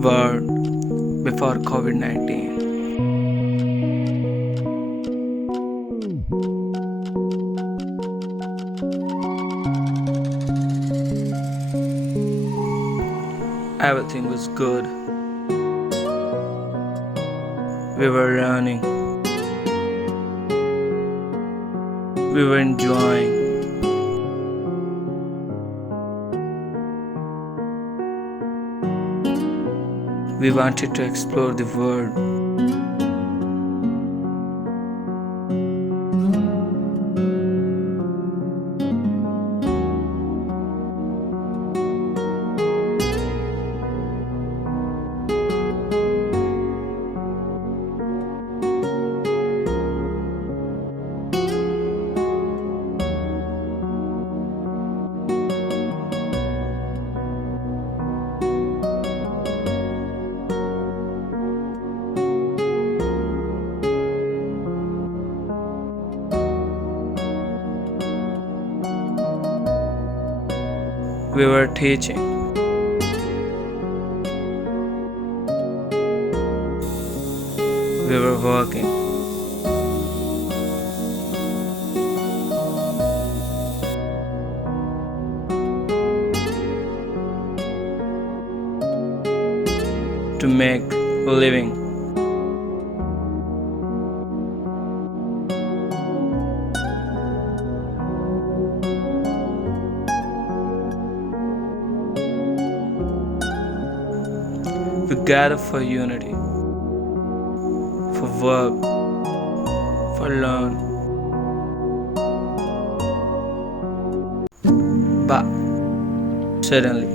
world before COVID-19. Everything was good. We were learning. We were enjoying. We wanted to explore the world. We were teaching. We were working. To make a living. We gather for unity, for work, for learn. But suddenly,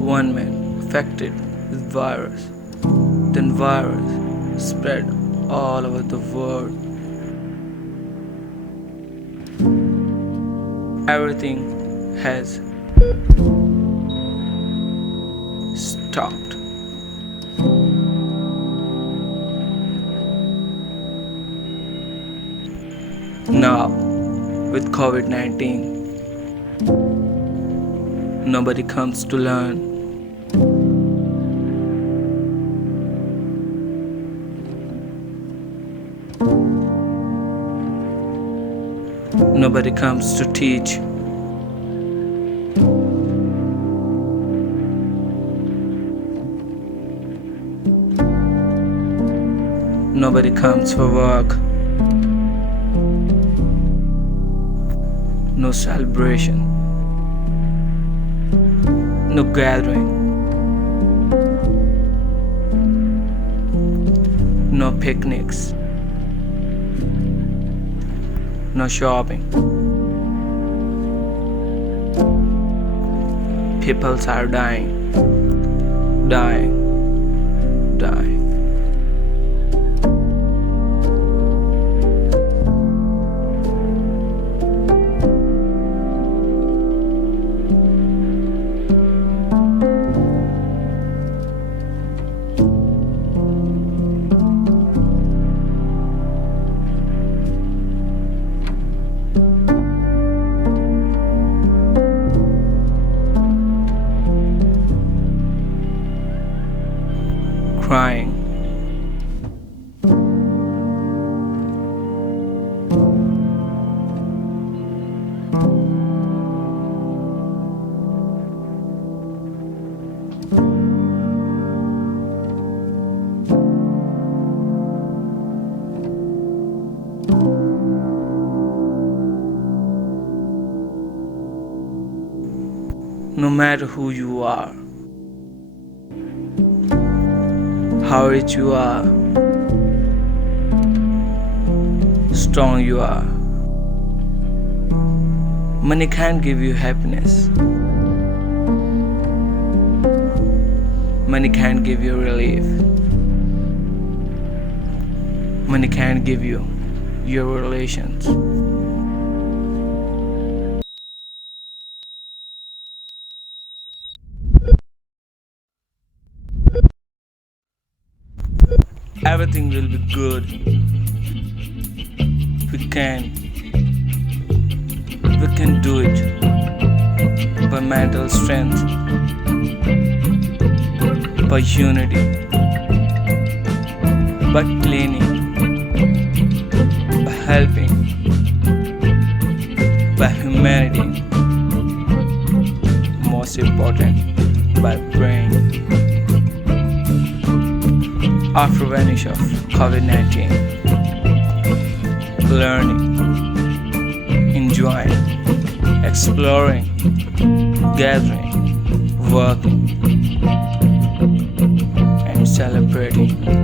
one man affected with virus, then virus spread all over the world. Everything has stopped. Now, with COVID-19, nobody comes to learn. Nobody comes to teach. Nobody comes for work. No celebration. No gathering. No picnics. No shopping. People are dying. Dying. Dying. Crying. No matter who you are, how rich you are, strong you are, money can't give you happiness. Money can't give you relief. Money can't give you your relations. Everything will be good. We can do it by mental strength. by unity, by cleaning, by helping, by humanity, most important, by praying. After vanish of COVID-19, learning, enjoying, exploring, gathering, working, and celebrating.